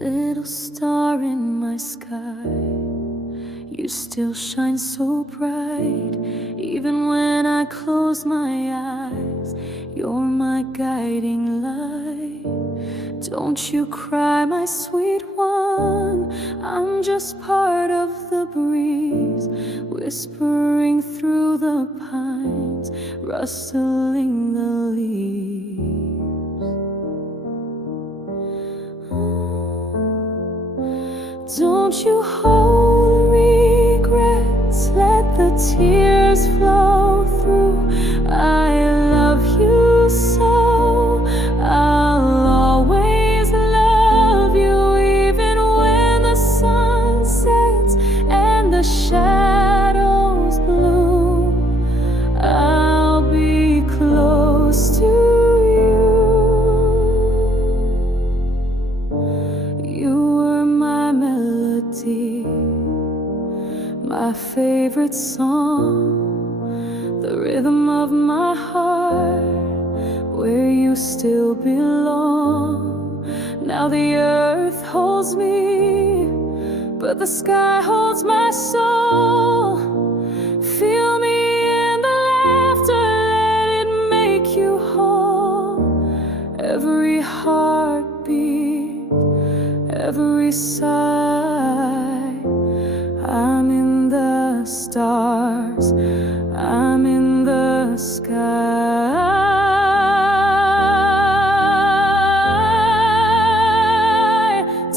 Little star in my sky, you still shine so bright. Even when I close my eyes, you're my guiding light. Don't you cry, my sweet one, I'm just part of the breeze, whispering through the pines, rustling the leaves. Don't you hold regrets, let the tears flow through. I love you so, I'll always love you. Even when the sun sets and the shadows bloom, I'll be close to you. You were my melody, my favorite song, the rhythm of my heart, where you still belong. Now the earth holds me, but the sky holds my soul. Feel me in the laughter, let it make you whole. Every heartbeat, every sigh, I'm in the stars, I'm in the sky.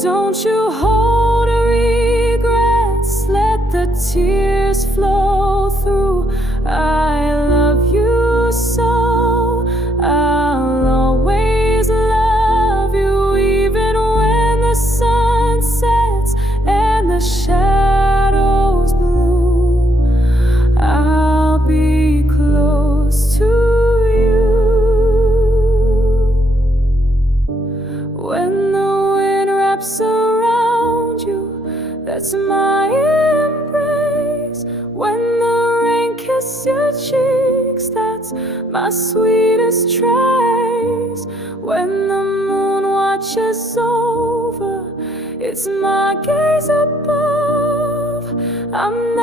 Don't you hold regrets, let the tears flow through. I love you so, I'll always love you. Even when the sun sets and the shadows bloom, I'll be close to you. When the wind wraps around you, that's my embrace. When the rain kisses your cheeks, that's my sweetest trace. When the moon watches over, it's my gaze above. I'm